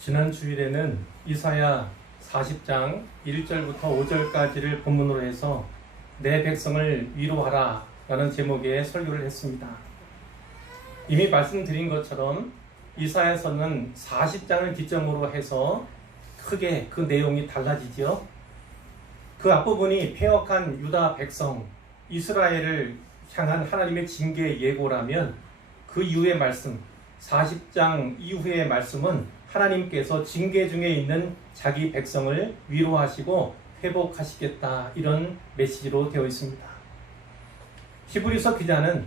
지난 주일에는 이사야 40장 1절부터 5절까지를 본문으로 해서 내 백성을 위로하라 라는 제목의 설교를 했습니다. 이미 말씀드린 것처럼 이사야서는 40장을 기점으로 해서 크게 그 내용이 달라지죠. 그 앞부분이 패역한 유다 백성 이스라엘을 향한 하나님의 징계 예고라면 그 이후의 말씀 40장 이후의 말씀은 하나님께서 징계 중에 있는 자기 백성을 위로하시고 회복하시겠다, 이런 메시지로 되어 있습니다. 히브리서 기자는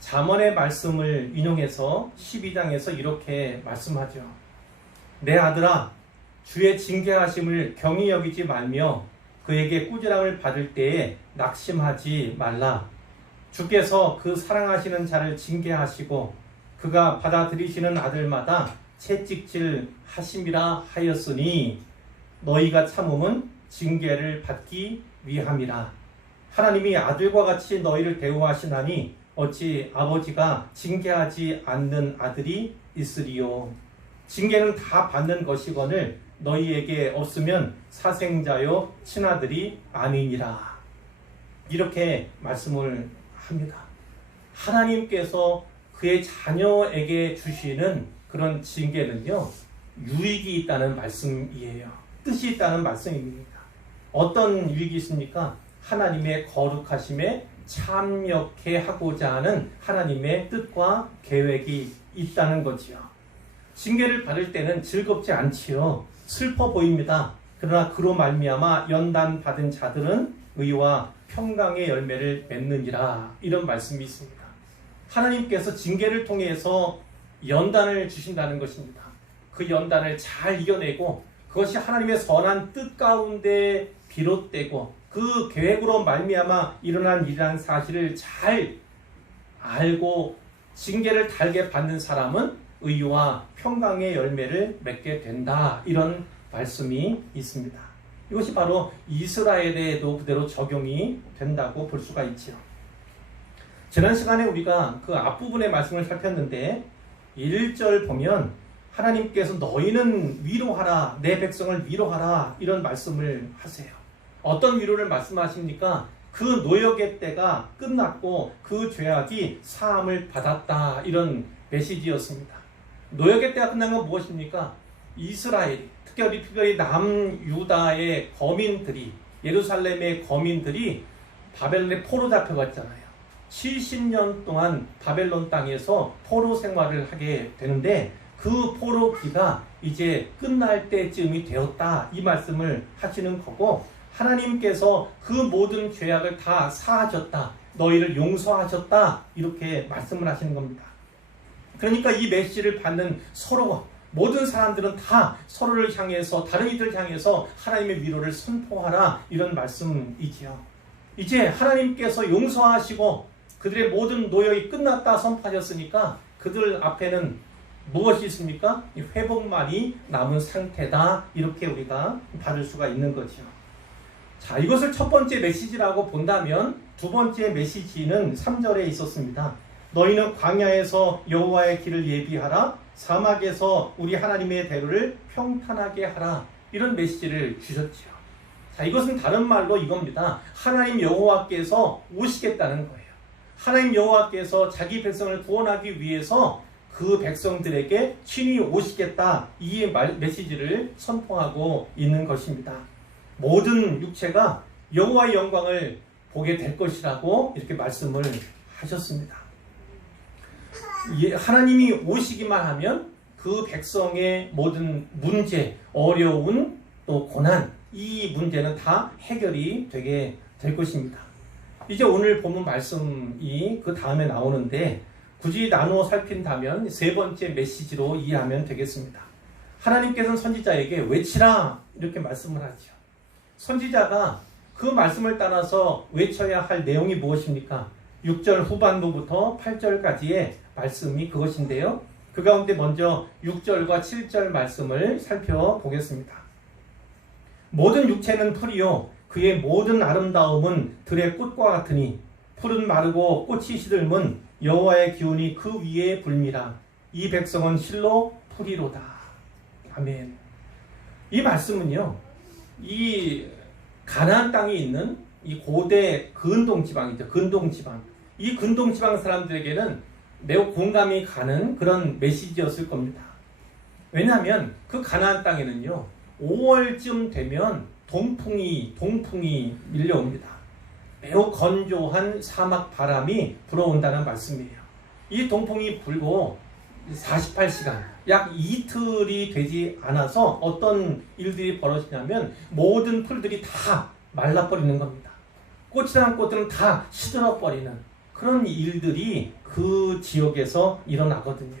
잠언의 말씀을 인용해서 12장에서 이렇게 말씀하죠. 내 아들아, 주의 징계하심을 경히 여기지 말며 그에게 꾸지람을 받을 때에 낙심하지 말라. 주께서 그 사랑하시는 자를 징계하시고 그가 받아들이시는 아들마다 채찍질 하심이라 하였으니 너희가 참음은 징계를 받기 위함이라. 하나님이 아들과 같이 너희를 대우하시나니 어찌 아버지가 징계하지 않는 아들이 있으리요. 징계는 다 받는 것이거늘 너희에게 없으면 사생자요 친아들이 아니니라. 이렇게 말씀을 합니다. 하나님께서 그의 자녀에게 주시는 그런 징계는요, 유익이 있다는 말씀이에요. 뜻이 있다는 말씀입니다. 어떤 유익이 있습니까? 하나님의 거룩하심에 참여케 하고자 하는 하나님의 뜻과 계획이 있다는 거지요. 징계를 받을 때는 즐겁지 않지요. 슬퍼 보입니다. 그러나 그로 말미암아 연단 받은 자들은 의와 평강의 열매를 맺느니라, 이런 말씀이 있습니다. 하나님께서 징계를 통해서 연단을 주신다는 것입니다. 그 연단을 잘 이겨내고 그것이 하나님의 선한 뜻 가운데 비롯되고 그 계획으로 말미암아 일어난 일이라는 사실을 잘 알고 징계를 달게 받는 사람은 의와 평강의 열매를 맺게 된다, 이런 말씀이 있습니다. 이것이 바로 이스라엘에도 그대로 적용이 된다고 볼 수가 있죠. 지난 시간에 우리가 그 앞부분의 말씀을 살폈는데 1절 보면 하나님께서 너희는 위로하라, 내 백성을 위로하라, 이런 말씀을 하세요. 어떤 위로를 말씀하십니까? 그 노역의 때가 끝났고 그 죄악이 사함을 받았다, 이런 메시지였습니다. 노역의 때가 끝난 건 무엇입니까? 이스라엘, 특별히 남유다의 거민들이, 예루살렘의 거민들이 바벨론에 포로 잡혀갔잖아요. 70년 동안 바벨론 땅에서 포로 생활을 하게 되는데 그 포로기가 이제 끝날 때쯤이 되었다, 이 말씀을 하시는 거고, 하나님께서 그 모든 죄악을 다 사하셨다, 너희를 용서하셨다, 이렇게 말씀을 하시는 겁니다. 그러니까 이 메시지를 받는 서로가, 모든 사람들은 다 서로를 향해서, 다른 이들을 향해서 하나님의 위로를 선포하라, 이런 말씀이지요. 이제 하나님께서 용서하시고 그들의 모든 노역이 끝났다 선포하셨으니까 그들 앞에는 무엇이 있습니까? 회복만이 남은 상태다, 이렇게 우리가 받을 수가 있는 거죠. 자, 이것을 첫 번째 메시지라고 본다면 두 번째 메시지는 3절에 있었습니다. 너희는 광야에서 여호와의 길을 예비하라, 사막에서 우리 하나님의 대로를 평탄하게 하라, 이런 메시지를 주셨죠. 자, 이것은 다른 말로 이겁니다. 하나님 여호와께서 오시겠다는 거예요. 하나님 여호와께서 자기 백성을 구원하기 위해서 그 백성들에게 친히 오시겠다, 이 메시지를 선포하고 있는 것입니다. 모든 육체가 여호와의 영광을 보게 될 것이라고 이렇게 말씀을 하셨습니다. 하나님이 오시기만 하면 그 백성의 모든 문제, 어려운 또 고난, 이 문제는 다 해결이 되게 될 것입니다. 이제 오늘 본문 말씀이 그 다음에 나오는데 굳이 나누어 살핀다면 세 번째 메시지로 이해하면 되겠습니다. 하나님께서는 선지자에게 외치라, 이렇게 말씀을 하죠. 선지자가 그 말씀을 따라서 외쳐야 할 내용이 무엇입니까? 6절 후반부부터 8절까지의 말씀이 그것인데요. 그 가운데 먼저 6절과 7절 말씀을 살펴보겠습니다. 모든 육체는 풀이요 그의 모든 아름다움은 들의 꽃과 같으니 풀은 마르고 꽃이 시들면 여호와의 기운이 그 위에 불미라. 이 백성은 실로 풀이로다. 아멘. 이 말씀은요, 이 가나안 땅에 있는 이 고대 근동 지방이죠. 근동 지방. 이 근동 지방 사람들에게는 매우 공감이 가는 그런 메시지였을 겁니다. 왜냐하면 그 가나안 땅에는요, 5월쯤 되면 동풍이 밀려옵니다. 매우 건조한 사막 바람이 불어온다는 말씀이에요. 이 동풍이 불고 48시간, 약 이틀이 되지 않아서 어떤 일들이 벌어지냐면 모든 풀들이 다 말라버리는 겁니다. 꽃이랑 꽃들은 다 시들어버리는 그런 일들이 그 지역에서 일어나거든요.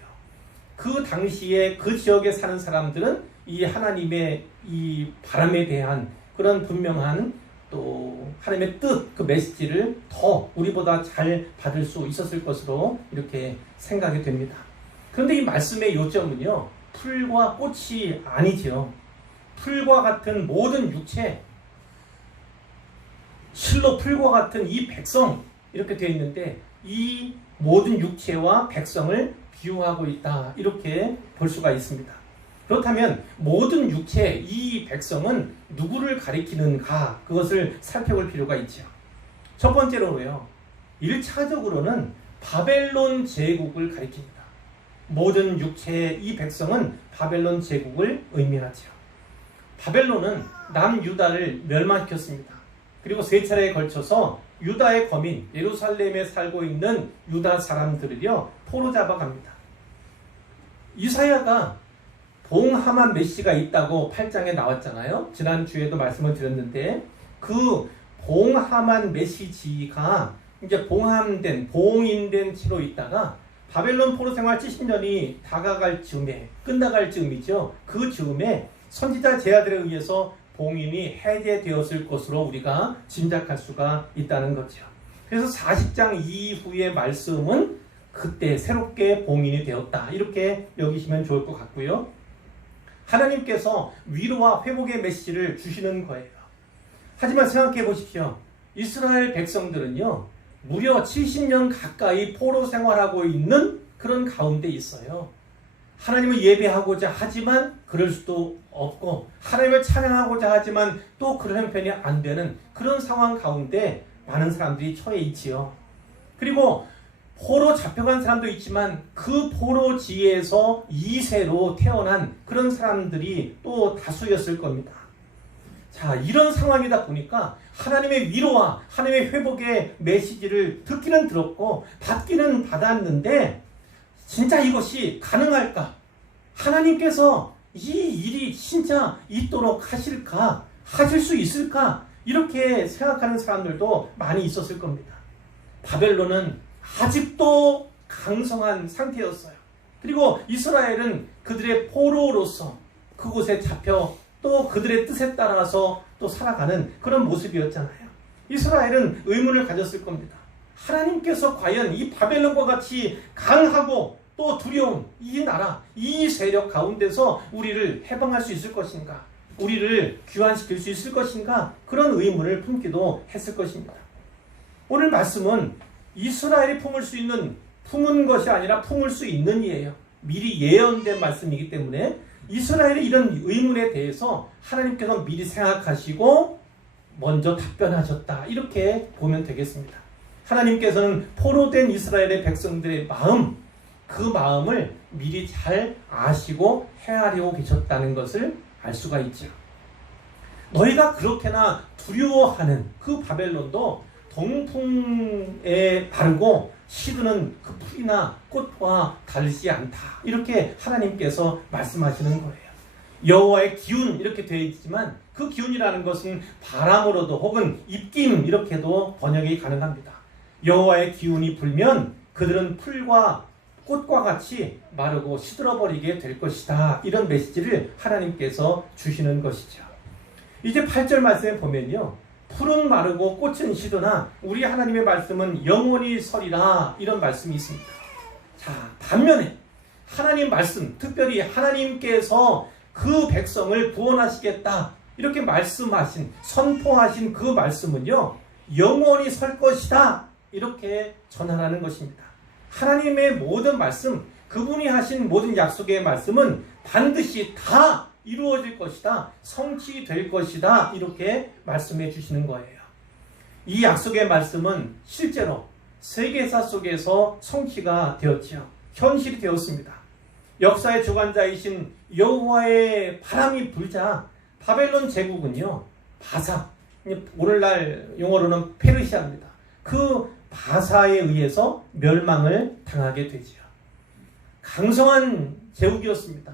그 당시에 그 지역에 사는 사람들은 이 하나님의 이 바람에 대한 그런 분명한 또 하나님의 뜻, 그 메시지를 더 우리보다 잘 받을 수 있었을 것으로 이렇게 생각이 됩니다. 그런데 이 말씀의 요점은요, 풀과 꽃이 아니죠. 풀과 같은 모든 육체, 실로 풀과 같은 이 백성, 이렇게 되어 있는데 이 모든 육체와 백성을 비유하고 있다, 이렇게 볼 수가 있습니다. 그렇다면 모든 육체, 이 백성은 누구를 가리키는가, 그것을 살펴볼 필요가 있죠. 첫 번째로요, 1차적으로는 바벨론 제국을 가리킵니다. 모든 육체의 이 백성은 바벨론 제국을 의미하죠. 바벨론은 남유다를 멸망시켰습니다. 그리고 3차례에 걸쳐서 유다의 거민, 예루살렘에 살고 있는 유다 사람들을요, 포로 잡아갑니다. 이사야가 봉하만 메시가 있다고 8장에 나왔잖아요. 지난주에도 말씀을 드렸는데, 그 봉하만 메시지가 이제 봉인된 채로 있다가 바벨론 포로 생활 70년이 다가갈 즈음에, 끝나갈 즈음이죠. 그 즈음에 선지자 제아들에 의해서 봉인이 해제되었을 것으로 우리가 짐작할 수가 있다는 거죠. 그래서 40장 이후의 말씀은 그때 새롭게 봉인이 되었다, 이렇게 여기시면 좋을 것 같고요. 하나님께서 위로와 회복의 메시지를 주시는 거예요. 하지만 생각해 보십시오. 이스라엘 백성들은요, 무려 70년 가까이 포로 생활하고 있는 그런 가운데 있어요. 하나님을 예배하고자 하지만 그럴 수도 없고, 하나님을 찬양하고자 하지만 또 그런 형편이 안 되는 그런 상황 가운데 많은 사람들이 처해 있지요. 그리고 포로 잡혀간 사람도 있지만 그 포로지에서 2세로 태어난 그런 사람들이 또 다수였을 겁니다. 자, 이런 상황이다 보니까 하나님의 위로와 하나님의 회복의 메시지를 듣기는 들었고 받기는 받았는데, 진짜 이것이 가능할까? 하나님께서 이 일이 진짜 있도록 하실까? 하실 수 있을까? 이렇게 생각하는 사람들도 많이 있었을 겁니다. 바벨론은 아직도 강성한 상태였어요. 그리고 이스라엘은 그들의 포로로서 그곳에 잡혀 또 그들의 뜻에 따라서 또 살아가는 그런 모습이었잖아요. 이스라엘은 의문을 가졌을 겁니다. 하나님께서 과연 이 바벨론과 같이 강하고 또 두려운 이 나라, 이 세력 가운데서 우리를 해방할 수 있을 것인가? 우리를 귀환시킬 수 있을 것인가? 그런 의문을 품기도 했을 것입니다. 오늘 말씀은 이스라엘이 품은 것이 아니라 품을 수 있는 이에요. 미리 예언된 말씀이기 때문에 이스라엘의 이런 의문에 대해서 하나님께서 미리 생각하시고 먼저 답변하셨다, 이렇게 보면 되겠습니다. 하나님께서는 포로된 이스라엘의 백성들의 마음, 그 마음을 미리 잘 아시고 헤아리고 계셨다는 것을 알 수가 있죠. 너희가 그렇게나 두려워하는 그 바벨론도 동풍에 바르고 시드는 그 풀이나 꽃과 다르지 않다, 이렇게 하나님께서 말씀하시는 거예요. 여호와의 기운, 이렇게 되어 있지만 그 기운이라는 것은 바람으로도 혹은 입김, 이렇게도 번역이 가능합니다. 여호와의 기운이 불면 그들은 풀과 꽃과 같이 마르고 시들어버리게 될 것이다, 이런 메시지를 하나님께서 주시는 것이죠. 이제 8절 말씀에 보면요, 풀은 마르고 꽃은 시드나 우리 하나님의 말씀은 영원히 서리라, 이런 말씀이 있습니다. 자, 반면에 하나님 말씀, 특별히 하나님께서 그 백성을 구원하시겠다, 이렇게 말씀하신, 선포하신 그 말씀은요, 영원히 설 것이다, 이렇게 전하라는 것입니다. 하나님의 모든 말씀, 그분이 하신 모든 약속의 말씀은 반드시 다 이루어질 것이다. 성취될 것이다. 이렇게 말씀해 주시는 거예요. 이 약속의 말씀은 실제로 세계사 속에서 성취가 되었지요. 현실이 되었습니다. 역사의 주관자이신 여호와의 바람이 불자 바벨론 제국은요, 바사, 오늘날 용어로는 페르시아입니다. 그 바사에 의해서 멸망을 당하게 되지요. 강성한 제국이었습니다.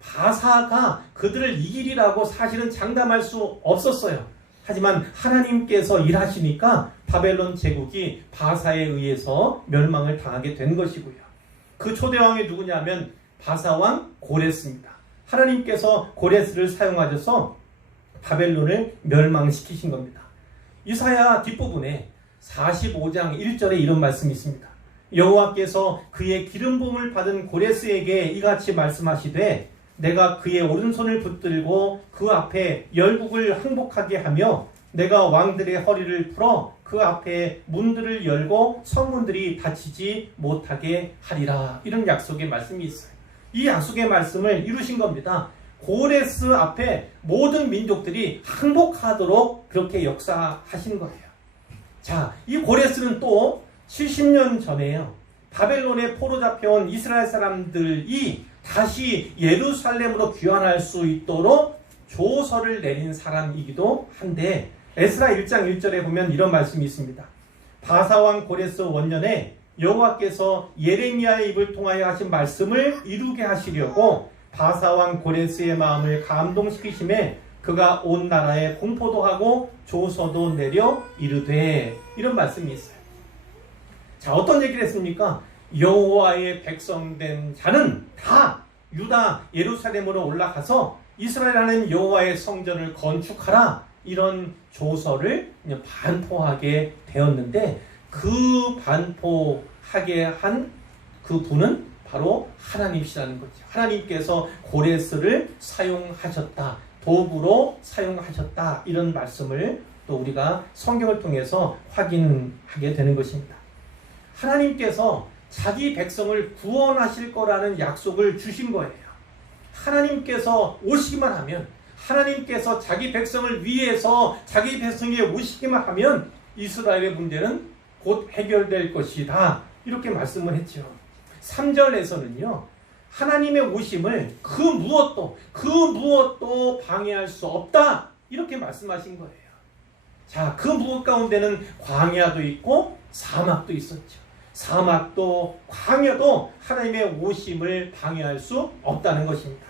바사가 그들을 이기리라고 사실은 장담할 수 없었어요. 하지만 하나님께서 일하시니까 바벨론 제국이 바사에 의해서 멸망을 당하게 된 것이고요. 그 초대왕이 누구냐면 바사왕 고레스입니다. 하나님께서 고레스를 사용하셔서 바벨론을 멸망시키신 겁니다. 이사야 뒷부분에 45장 1절에 이런 말씀이 있습니다. 여호와께서 그의 기름 부음을 받은 고레스에게 이같이 말씀하시되 내가 그의 오른손을 붙들고 그 앞에 열국을 항복하게 하며 내가 왕들의 허리를 풀어 그 앞에 문들을 열고 성문들이 닫히지 못하게 하리라. 이런 약속의 말씀이 있어요. 이 약속의 말씀을 이루신 겁니다. 고레스 앞에 모든 민족들이 항복하도록 그렇게 역사하신 거예요. 자, 이 고레스는 또 70년 전에요, 바벨론에 포로 잡혀온 이스라엘 사람들이 다시 예루살렘으로 귀환할 수 있도록 조서를 내린 사람이기도 한데, 에스라 1장 1절에 보면 이런 말씀이 있습니다. 바사왕 고레스 원년에 여호와께서 예레미야의 입을 통하여 하신 말씀을 이루게 하시려고 바사왕 고레스의 마음을 감동시키심에 그가 온 나라에 공포도 하고 조서도 내려 이르되, 이런 말씀이 있어요. 자, 어떤 얘기를 했습니까? 여호와의 백성된 자는 다 유다 예루살렘으로 올라가서 이스라엘 하나님 여호와의 성전을 건축하라, 이런 조서를 반포하게 되었는데, 그 반포하게 한 그 분은 바로 하나님이시라는 거죠. 하나님께서 고레스를 사용하셨다, 도구로 사용하셨다, 이런 말씀을 또 우리가 성경을 통해서 확인하게 되는 것입니다. 하나님께서 자기 백성을 구원하실 거라는 약속을 주신 거예요. 하나님께서 오시기만 하면, 하나님께서 자기 백성을 위해서 자기 백성에 오시기만 하면 이스라엘의 문제는 곧 해결될 것이다, 이렇게 말씀을 했죠. 3절에서는요, 하나님의 오심을 그 무엇도 방해할 수 없다, 이렇게 말씀하신 거예요. 자, 그 무엇 가운데는 광야도 있고 사막도 있었죠. 사막도 광야도 하나님의 오심을 방해할 수 없다는 것입니다.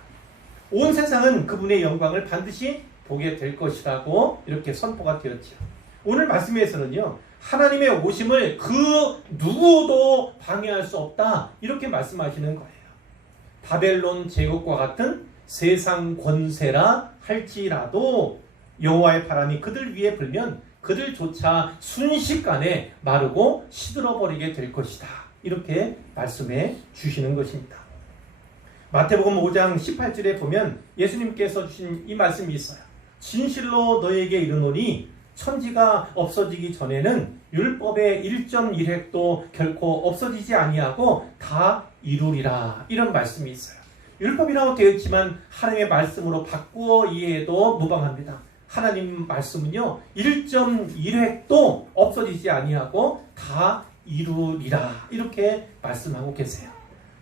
온 세상은 그분의 영광을 반드시 보게 될 것이라고 이렇게 선포가 되었죠. 오늘 말씀에서는요, 하나님의 오심을 그 누구도 방해할 수 없다, 이렇게 말씀하시는 거예요. 바벨론 제국과 같은 세상 권세라 할지라도 여호와의 바람이 그들 위에 불면 그들조차 순식간에 마르고 시들어버리게 될 것이다, 이렇게 말씀해 주시는 것입니다. 마태복음 5장 18절에 보면 예수님께서 주신 이 말씀이 있어요. 진실로 너에게 이르노니 천지가 없어지기 전에는 율법의 1.1획도 결코 없어지지 아니하고 다 이루리라, 이런 말씀이 있어요. 율법이라고 되어 있지만 하나님의 말씀으로 바꾸어 이해해도 무방합니다. 하나님 말씀은요, 1.1획도 없어지지 아니하고 다 이루리라, 이렇게 말씀하고 계세요.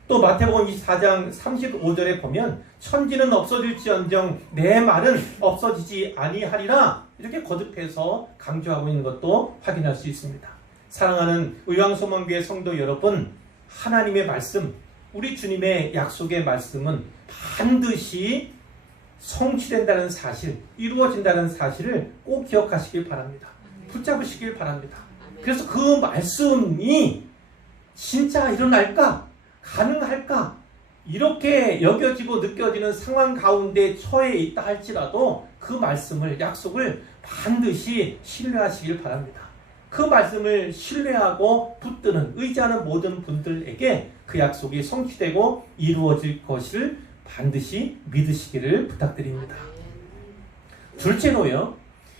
또 마태복음 24장 35절에 보면 천지는 없어질지언정 내 말은 없어지지 아니하리라, 이렇게 거듭해서 강조하고 있는 것도 확인할 수 있습니다. 사랑하는 의왕소망교회 성도 여러분, 하나님의 말씀, 우리 주님의 약속의 말씀은 반드시 성취된다는 사실, 이루어진다는 사실을 꼭 기억하시길 바랍니다. 붙잡으시길 바랍니다. 그래서 그 말씀이 진짜 일어날까? 가능할까? 이렇게 여겨지고 느껴지는 상황 가운데 처해 있다 할지라도 그 말씀을, 약속을 반드시 신뢰하시길 바랍니다. 그 말씀을 신뢰하고 붙드는, 의지하는 모든 분들에게 그 약속이 성취되고 이루어질 것을 반드시 믿으시기를 부탁드립니다. 둘째로요,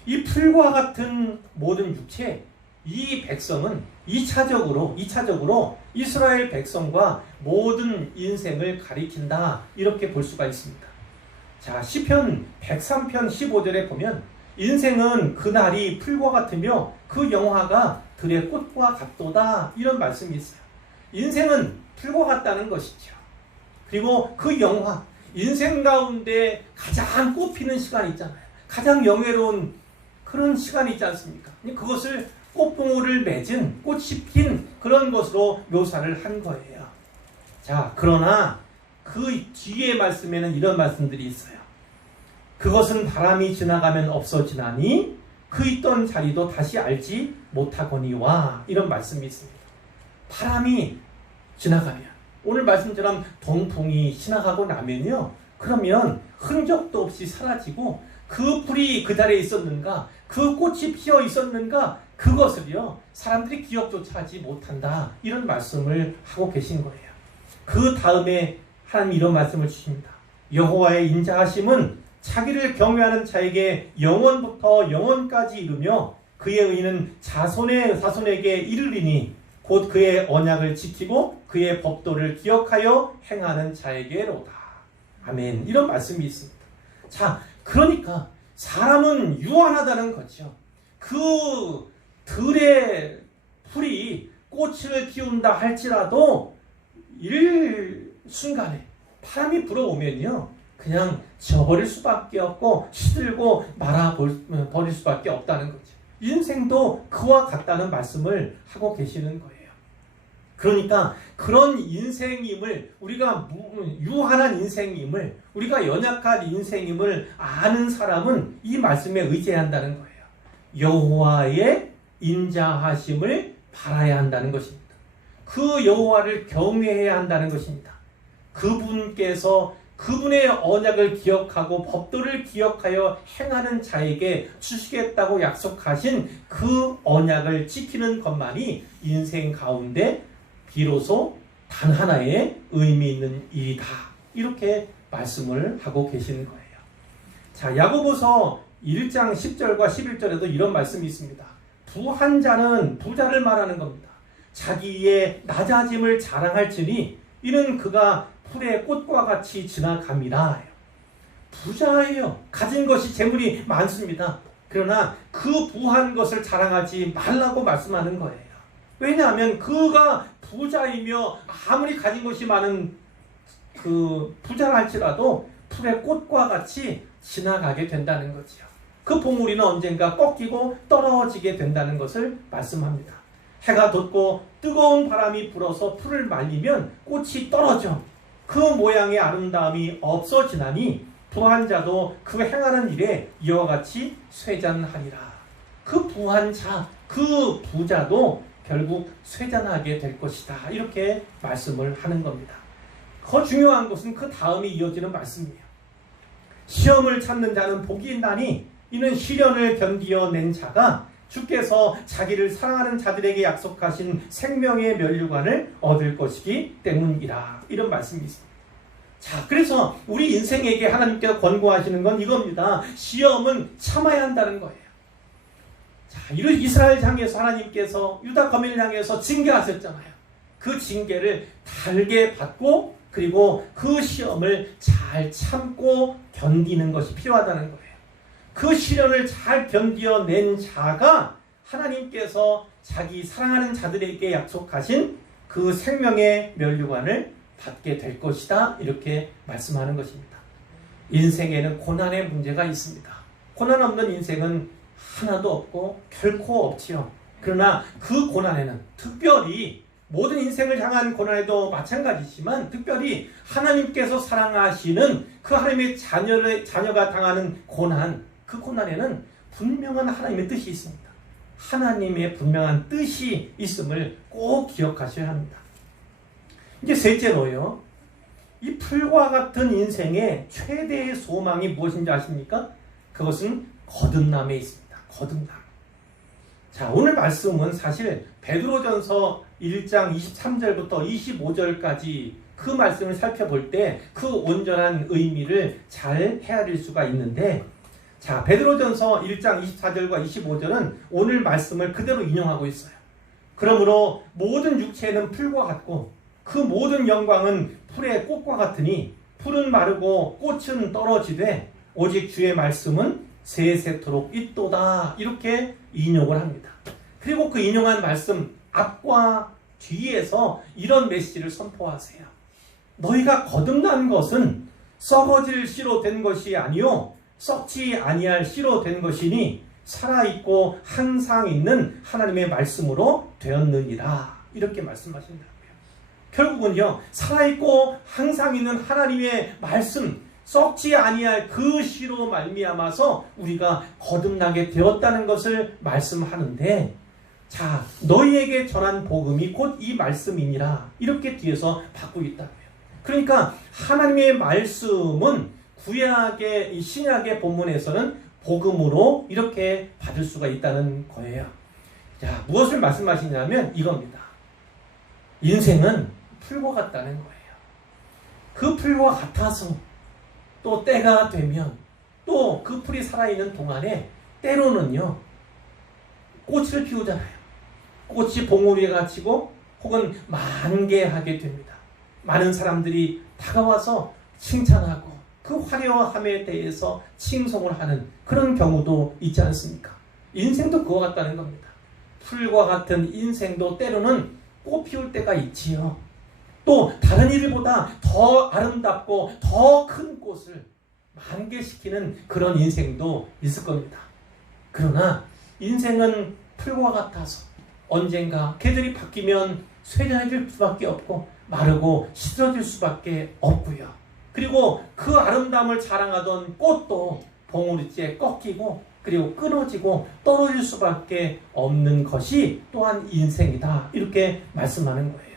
이 풀과 같은 모든 육체, 이 백성은 2차적으로 이스라엘 백성과 모든 인생을 가리킨다. 이렇게 볼 수가 있습니다. 자, 시편 103편 15절에 보면 인생은 그날이 풀과 같으며 그 영화가 들의 꽃과 같도다. 이런 말씀이 있어요. 인생은 풀과 같다는 것이죠. 그리고 그 영화, 인생 가운데 가장 꽃피는 시간이 있잖아요. 가장 영예로운 그런 시간이 있지 않습니까? 그것을 꽃봉오를 맺은 꽃이 핀 그런 것으로 묘사를 한 거예요. 자, 그러나 그 뒤에 말씀에는 이런 말씀들이 있어요. 그것은 바람이 지나가면 없어지나니 그 있던 자리도 다시 알지 못하거니와. 이런 말씀이 있습니다. 바람이 지나가면, 오늘 말씀처럼 동풍이 지나가고 나면요, 그러면 흔적도 없이 사라지고 그 풀이 그 자리에 있었는가, 그 꽃이 피어 있었는가, 그것을요 사람들이 기억조차 하지 못한다. 이런 말씀을 하고 계신 거예요. 그 다음에 하나님이 이런 말씀을 주십니다. 여호와의 인자하심은 자기를 경외하는 자에게 영원부터 영원까지 이르며 그의 의는 자손에게 이르리니 곧 그의 언약을 지키고 그의 법도를 기억하여 행하는 자에게로다. 아멘. 이런 말씀이 있습니다. 자, 그러니까 사람은 유한하다는 거죠. 그 들의 풀이 꽃을 피운다 할지라도 일순간에 바람이 불어오면요 그냥 져버릴 수밖에 없고 시들고 말아버릴 수밖에 없다는 거죠. 인생도 그와 같다는 말씀을 하고 계시는 거예요. 그러니까 그런 인생임을, 우리가 유한한 인생임을, 우리가 연약한 인생임을 아는 사람은 이 말씀에 의지해야 한다는 거예요. 여호와의 인자하심을 바라야 한다는 것입니다. 그 여호와를 경외해야 한다는 것입니다. 그분께서 그분의 언약을 기억하고 법도를 기억하여 행하는 자에게 주시겠다고 약속하신 그 언약을 지키는 것만이 인생 가운데 비로소 단 하나의 의미 있는 일이다. 이렇게 말씀을 하고 계시는 거예요. 자, 야고보서 1장 10절과 11절에도 이런 말씀이 있습니다. 부한 자는 부자를 말하는 겁니다. 자기의 낮아짐을 자랑할지니 이는 그가 풀의 꽃과 같이 지나갑니다. 부자예요. 가진 것이 재물이 많습니다. 그러나 그 부한 것을 자랑하지 말라고 말씀하는 거예요. 왜냐하면 그가 부자이며 아무리 가진 것이 많은 그 부자라 할지라도 풀의 꽃과 같이 지나가게 된다는 거죠. 그 봉우리는 언젠가 꺾이고 떨어지게 된다는 것을 말씀합니다. 해가 돋고 뜨거운 바람이 불어서 풀을 말리면 꽃이 떨어져 그 모양의 아름다움이 없어지나니 부한 자도 그 행하는 일에 이와 같이 쇠잔하리라. 그 부한 자, 그 부자도 결국 쇠잔하게 될 것이다. 이렇게 말씀을 하는 겁니다. 더 중요한 것은 그 다음에 이어지는 말씀이에요. 시험을 참는 자는 복이 있나니 이는 시련을 견디어낸 자가 주께서 자기를 사랑하는 자들에게 약속하신 생명의 면류관을 얻을 것이기 때문이라. 이런 말씀이 있습니다. 자, 그래서 우리 인생에게 하나님께서 권고하시는 건 이겁니다. 시험은 참아야 한다는 거예요. 자, 이스라엘 향해서 하나님께서 유다 거민을 향해서 징계하셨잖아요. 그 징계를 달게 받고 그리고 그 시험을 잘 참고 견디는 것이 필요하다는 거예요. 그 시련을 잘 견디어낸 자가 하나님께서 자기 사랑하는 자들에게 약속하신 그 생명의 면류관을 받게 될 것이다. 이렇게 말씀하는 것입니다. 인생에는 고난의 문제가 있습니다. 고난 없는 인생은 하나도 없고 결코 없지요. 그러나 그 고난에는 특별히 모든 인생을 향한 고난에도 마찬가지지만 특별히 하나님께서 사랑하시는 그 하나님의 자녀가 당하는 고난, 그 고난에는 분명한 하나님의 뜻이 있습니다. 하나님의 분명한 뜻이 있음을 꼭 기억하셔야 합니다. 이제 셋째로요. 이 풀과 같은 인생의 최대의 소망이 무엇인지 아십니까? 그것은 거듭남에 있습니다. 거듭남. 자, 오늘 말씀은 사실 베드로전서 1장 23절부터 25절까지 그 말씀을 살펴볼 때 그 온전한 의미를 잘 헤아릴 수가 있는데, 자, 베드로전서 1장 24절과 25절은 오늘 말씀을 그대로 인용하고 있어요. 그러므로 모든 육체는 풀과 같고 그 모든 영광은 풀의 꽃과 같으니 풀은 마르고 꽃은 떨어지되 오직 주의 말씀은 세세토록 있도다. 이렇게 인용을 합니다. 그리고 그 인용한 말씀 앞과 뒤에서 이런 메시지를 선포하세요. 너희가 거듭난 것은 썩어질 씨로 된 것이 아니요 썩지 아니할 씨로 된 것이니 살아있고 항상 있는 하나님의 말씀으로 되었느니라. 이렇게 말씀하신다고요. 결국은요, 살아있고 항상 있는 하나님의 말씀, 썩지 아니할 그 씨로 말미암아서 우리가 거듭나게 되었다는 것을 말씀하는데, 자, 너희에게 전한 복음이 곧 이 말씀이니라. 이렇게 뒤에서 받고 있다고요. 그러니까 하나님의 말씀은 구약의 신약의 본문에서는 복음으로 이렇게 받을 수가 있다는 거예요. 자, 무엇을 말씀하시냐면 이겁니다. 인생은 풀과 같다는 거예요. 그 풀과 같아서 또 때가 되면 또 그 풀이 살아있는 동안에 때로는요 꽃을 피우잖아요. 꽃이 봉우리에 갇히고 혹은 만개하게 됩니다. 많은 사람들이 다가와서 칭찬하고 그 화려함에 대해서 칭송을 하는 그런 경우도 있지 않습니까? 인생도 그와 같다는 겁니다. 풀과 같은 인생도 때로는 꽃 피울 때가 있지요. 또 다른 일보다 더 아름답고 더 큰 꽃을 만개시키는 그런 인생도 있을 겁니다. 그러나 인생은 풀과 같아서 언젠가 계절이 바뀌면 쇠잔해질 수밖에 없고 마르고 시들어질 수밖에 없고요. 그리고 그 아름다움을 자랑하던 꽃도 봉우리째 꺾이고 그리고 끊어지고 떨어질 수밖에 없는 것이 또한 인생이다. 이렇게 말씀하는 거예요.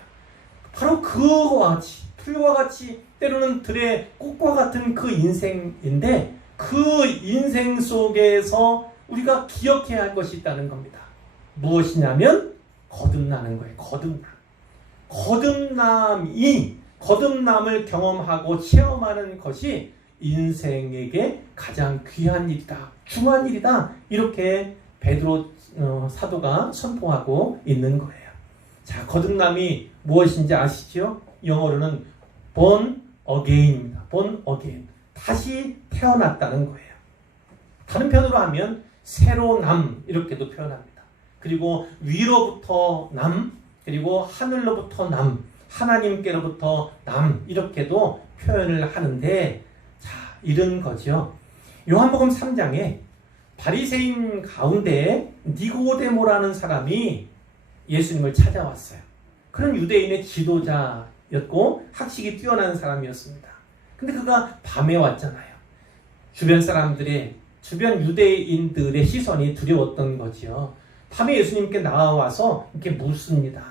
바로 그와 같이 풀과 같이 때로는 들의 꽃과 같은 그 인생인데 그 인생 속에서 우리가 기억해야 할 것이 있다는 겁니다. 무엇이냐면 거듭나는 거예요. 거듭남을 경험하고 체험하는 것이 인생에게 가장 귀한 일이다. 중요한 일이다. 이렇게 베드로 사도가 선포하고 있는 거예요. 자, 거듭남이 무엇인지 아시죠? 영어로는 born again입니다. born again. 다시 태어났다는 거예요. 다른 편으로 하면 새로 남 이렇게도 표현합니다. 그리고 위로부터 남, 그리고 하늘로부터 남, 하나님께로부터 남 이렇게도 표현을 하는데 자, 이런 거죠. 요한복음 3장에 바리새인 가운데 니고데모라는 사람이 예수님을 찾아왔어요. 그런 유대인의 지도자였고 학식이 뛰어난 사람이었습니다. 근데 그가 밤에 왔잖아요. 주변 유대인들의 시선이 두려웠던 거지요. 밤에 예수님께 나와서 이렇게 묻습니다.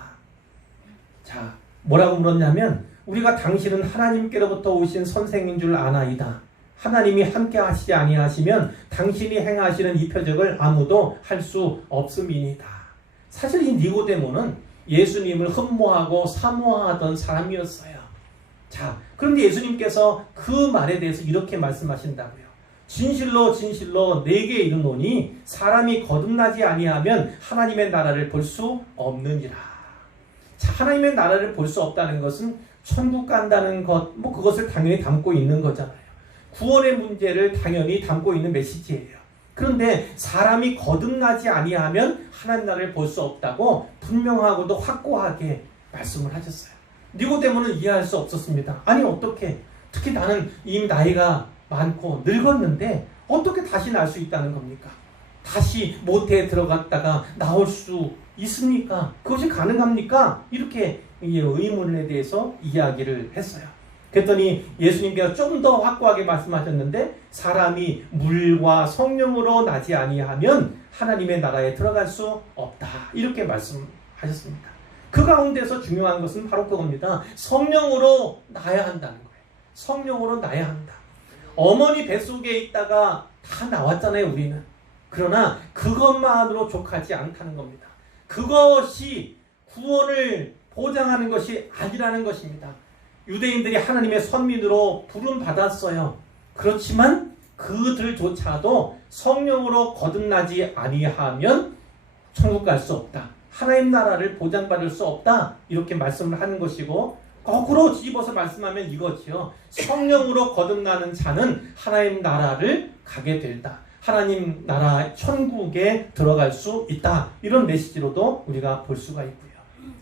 자, 뭐라고 물었냐면 우리가 당신은 하나님께로부터 오신 선생인 줄 아나이다. 하나님이 함께 하시지 아니하시면 당신이 행하시는 이 표적을 아무도 할 수 없음이니다. 사실 이 니고데모는 예수님을 흠모하고 사모하던 사람이었어요. 자, 그런데 예수님께서 그 말에 대해서 이렇게 말씀하신다고요. 진실로 진실로 내게 이르노니 사람이 거듭나지 아니하면 하나님의 나라를 볼 수 없느니라. 자, 하나님의 나라를 볼 수 없다는 것은 천국 간다는 것, 그것을 당연히 담고 있는 거잖아요. 구원의 문제를 당연히 담고 있는 메시지예요. 그런데 사람이 거듭나지 아니하면 하나님 나라를 볼 수 없다고 분명하고도 확고하게 말씀을 하셨어요. 니고데모는 이해할 수 없었습니다. 아니 어떻게, 특히 나는 이미 나이가 많고 늙었는데 어떻게 다시 날 수 있다는 겁니까? 다시 모태에 들어갔다가 나올 수 있습니까? 그것이 가능합니까? 이렇게 의문에 대해서 이야기를 했어요. 그랬더니 예수님께서 좀 더 확고하게 말씀하셨는데 사람이 물과 성령으로 나지 아니하면 하나님의 나라에 들어갈 수 없다. 이렇게 말씀하셨습니다. 그 가운데서 중요한 것은 바로 그겁니다. 성령으로 나야 한다는 거예요. 성령으로 나야 한다. 어머니 뱃속에 있다가 다 나왔잖아요, 우리는. 그러나 그것만으로 족하지 않다는 겁니다. 그것이 구원을 보장하는 것이 아니라는 것입니다. 유대인들이 하나님의 선민으로 부름받았어요. 그렇지만 그들조차도 성령으로 거듭나지 아니하면 천국 갈 수 없다. 하나님 나라를 보장받을 수 없다. 이렇게 말씀을 하는 것이고, 거꾸로 뒤집어서 말씀하면 이거지요. 성령으로 거듭나는 자는 하나님 나라를 가게 된다. 하나님 나라 천국에 들어갈 수 있다. 이런 메시지로도 우리가 볼 수가 있고요.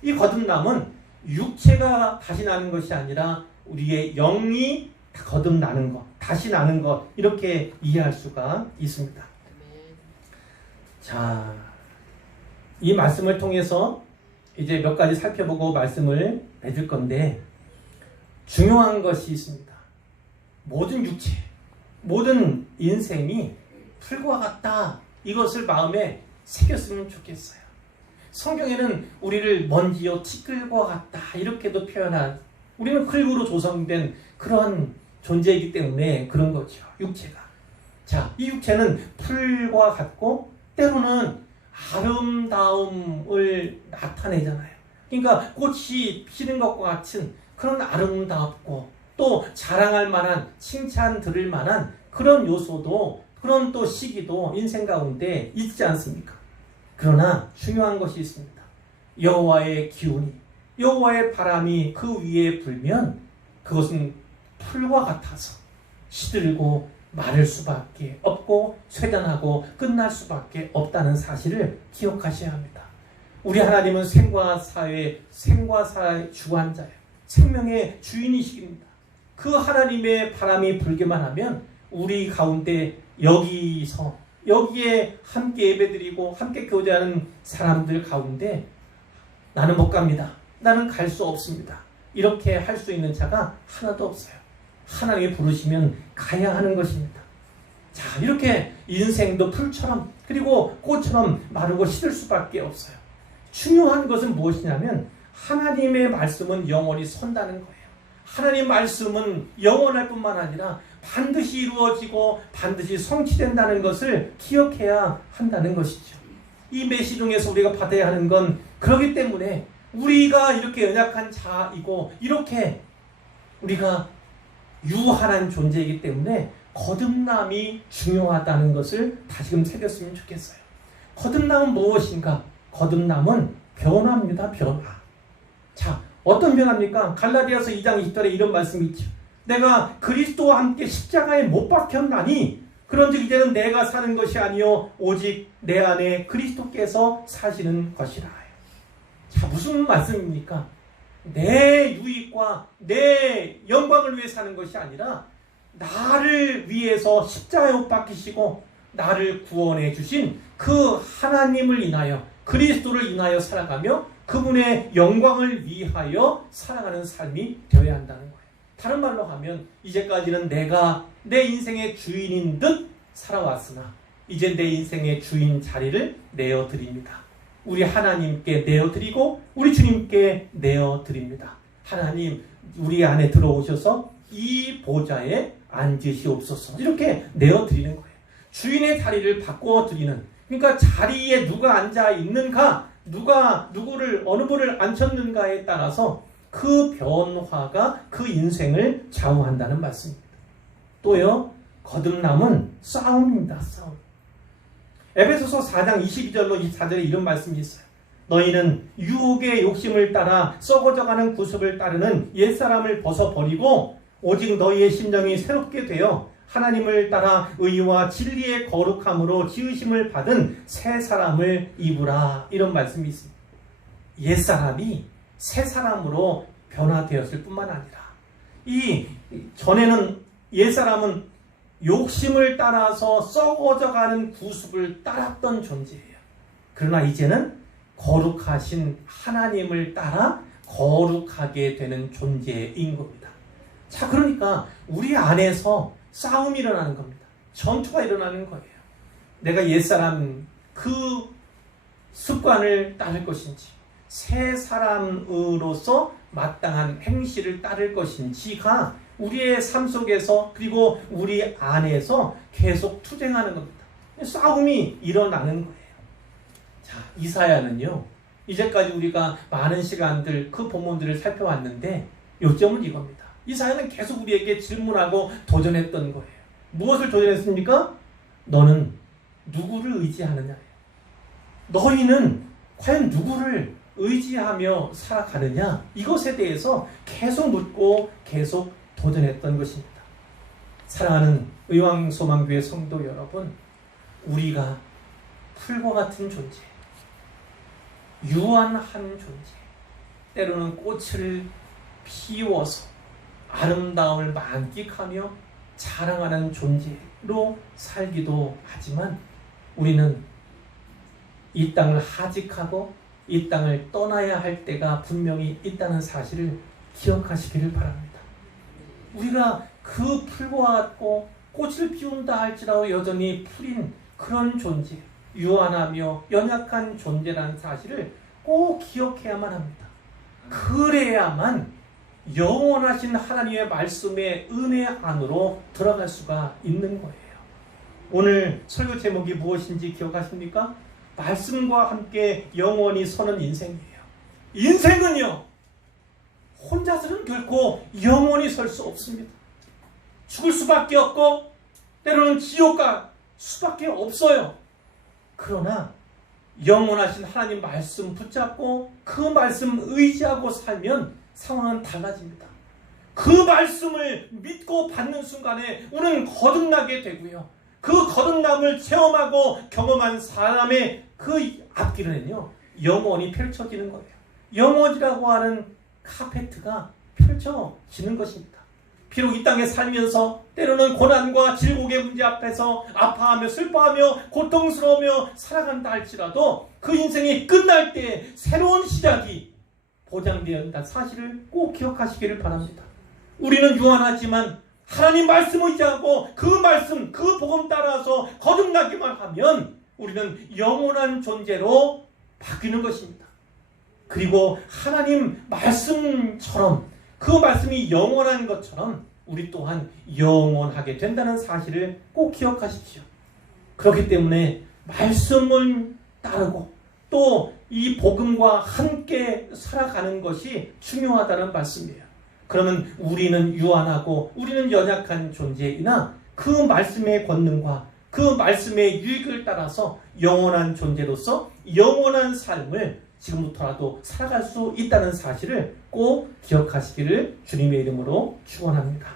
이 거듭남은 육체가 다시 나는 것이 아니라 우리의 영이 거듭나는 것, 다시 나는 것, 이렇게 이해할 수가 있습니다. 자, 이 말씀을 통해서 이제 몇 가지 살펴보고 말씀을 맺을 건데, 중요한 것이 있습니다. 모든 육체, 모든 인생이 풀과 같다. 이것을 마음에 새겼으면 좋겠어요. 성경에는 우리를 먼지요 티끌과 같다 이렇게도 표현한, 우리는 흙으로 조성된 그런 존재이기 때문에 그런 거죠. 육체가. 자, 이 육체는 풀과 같고 때로는 아름다움을 나타내잖아요. 그러니까 꽃이 피는 것과 같은 그런 아름답고 또 자랑할 만한, 칭찬 들을 만한 그런 요소도, 그런 또 시기도 인생 가운데 있지 않습니까? 그러나 중요한 것이 있습니다. 여호와의 기운이, 여호와의 바람이 그 위에 불면 그것은 풀과 같아서 시들고 마를 수밖에 없고 쇠잔하고 끝날 수밖에 없다는 사실을 기억하셔야 합니다. 우리 하나님은 생과 사의 주관자예요. 생명의 주인이십니다. 그 하나님의 바람이 불기만 하면 우리 가운데 여기에 함께 예배드리고 함께 교제하는 사람들 가운데 나는 못 갑니다. 나는 갈 수 없습니다. 이렇게 할 수 있는 자가 하나도 없어요. 하나님이 부르시면 가야 하는 것입니다. 자, 이렇게 인생도 풀처럼 그리고 꽃처럼 마르고 시들 수밖에 없어요. 중요한 것은 무엇이냐면 하나님의 말씀은 영원히 선다는 거예요. 하나님 말씀은 영원할 뿐만 아니라 반드시 이루어지고 반드시 성취된다는 것을 기억해야 한다는 것이죠. 이 메시 중에서 우리가 받아야 하는 건 그렇기 때문에 우리가 이렇게 연약한 자이고 이렇게 우리가 유한한 존재이기 때문에 거듭남이 중요하다는 것을 다시금 새겼으면 좋겠어요. 거듭남은 무엇인가? 거듭남은 변화입니다. 변화. 자, 어떤 변화입니까? 갈라디아서 2장 20절에 이런 말씀이 있죠. 내가 그리스도와 함께 십자가에 못 박혔나니 그런즉 이제는 내가 사는 것이 아니요 오직 내 안에 그리스도께서 사시는 것이라. 자, 무슨 말씀입니까? 내 유익과 내 영광을 위해 사는 것이 아니라 나를 위해서 십자가에 못 박히시고 나를 구원해 주신 그 하나님을 인하여 그리스도를 인하여 살아가며 그분의 영광을 위하여 살아가는 삶이 되어야 한다는 거예요. 다른 말로 하면 이제까지는 내가 내 인생의 주인인 듯 살아왔으나 이제 내 인생의 주인 자리를 내어드립니다. 우리 하나님께 내어드리고 우리 주님께 내어드립니다. 하나님 우리 안에 들어오셔서 이 보좌에 앉으시옵소서. 이렇게 내어드리는 거예요. 주인의 자리를 바꿔드리는, 그러니까 자리에 누가 앉아 있는가, 누가 누구를 어느 분을 앉혔는가에 따라서 그 변화가 그 인생을 좌우한다는 말씀입니다. 또요, 거듭남은 싸움입니다. 싸움. 에베소서 4장 22절로 24절에 이런 말씀이 있어요. 너희는 유혹의 욕심을 따라 썩어져가는 구습을 따르는 옛사람을 벗어버리고 오직 너희의 심정이 새롭게 되어 하나님을 따라 의와 진리의 거룩함으로 지으심을 받은 새 사람을 입으라. 이런 말씀이 있습니다. 옛사람이 새 사람으로 변화되었을 뿐만 아니라 이 전에는 옛사람은 욕심을 따라서 썩어져가는 구습을 따랐던 존재예요. 그러나 이제는 거룩하신 하나님을 따라 거룩하게 되는 존재인 겁니다. 자, 그러니까 우리 안에서 싸움이 일어나는 겁니다. 전투가 일어나는 거예요. 내가 옛사람 그 습관을 따를 것인지 새 사람으로서 마땅한 행실을 따를 것인지가 우리의 삶 속에서 그리고 우리 안에서 계속 투쟁하는 겁니다. 싸움이 일어나는 거예요. 자, 이사야는요, 이제까지 우리가 많은 시간들 그 본문들을 살펴왔는데 요점은 이겁니다. 이사야는 계속 우리에게 질문하고 도전했던 거예요. 무엇을 도전했습니까? 너는 누구를 의지하느냐? 너희는 과연 누구를 의지하며 살아가느냐? 이것에 대해서 계속 묻고 계속 도전했던 것입니다. 사랑하는 의왕소망교회 성도 여러분, 우리가 풀과 같은 존재, 유한한 존재, 때로는 꽃을 피워서 아름다움을 만끽하며 자랑하는 존재로 살기도 하지만 우리는 이 땅을 하직하고 이 땅을 떠나야 할 때가 분명히 있다는 사실을 기억하시기를 바랍니다. 우리가 그 풀과 같고 꽃을 피운다 할지라도 여전히 풀인 그런 존재, 유한하며 연약한 존재라는 사실을 꼭 기억해야만 합니다. 그래야만 영원하신 하나님의 말씀의 은혜 안으로 들어갈 수가 있는 거예요. 오늘 설교 제목이 무엇인지 기억하십니까? 말씀과 함께 영원히 서는 인생이에요. 인생은요, 혼자서는 결코 영원히 설 수 없습니다. 죽을 수밖에 없고 때로는 지옥 갈 수밖에 없어요. 그러나 영원하신 하나님 말씀 붙잡고 그 말씀 의지하고 살면 상황은 달라집니다. 그 말씀을 믿고 받는 순간에 우리는 거듭나게 되고요. 그 거듭남을 체험하고 경험한 사람의 그 앞길은요, 영원히 펼쳐지는 거예요. 영원이라고 하는 카페트가 펼쳐지는 것입니다. 비록 이 땅에 살면서 때로는 고난과 질곡의 문제 앞에서 아파하며 슬퍼하며 고통스러우며 살아간다 할지라도 그 인생이 끝날 때 새로운 시작이 보장되었다는 사실을 꼭 기억하시기를 바랍니다. 우리는 유한하지만 하나님 말씀 의지하고 그 말씀, 그 복음 따라서 거듭나기만 하면 우리는 영원한 존재로 바뀌는 것입니다. 그리고 하나님 말씀처럼 그 말씀이 영원한 것처럼 우리 또한 영원하게 된다는 사실을 꼭 기억하십시오. 그렇기 때문에 말씀을 따르고 또 이 복음과 함께 살아가는 것이 중요하다는 말씀이에요. 그러면 우리는 유한하고 우리는 연약한 존재이나 그 말씀의 권능과 그 말씀의 유익을 따라서 영원한 존재로서 영원한 삶을 지금부터라도 살아갈 수 있다는 사실을 꼭 기억하시기를 주님의 이름으로 축원합니다.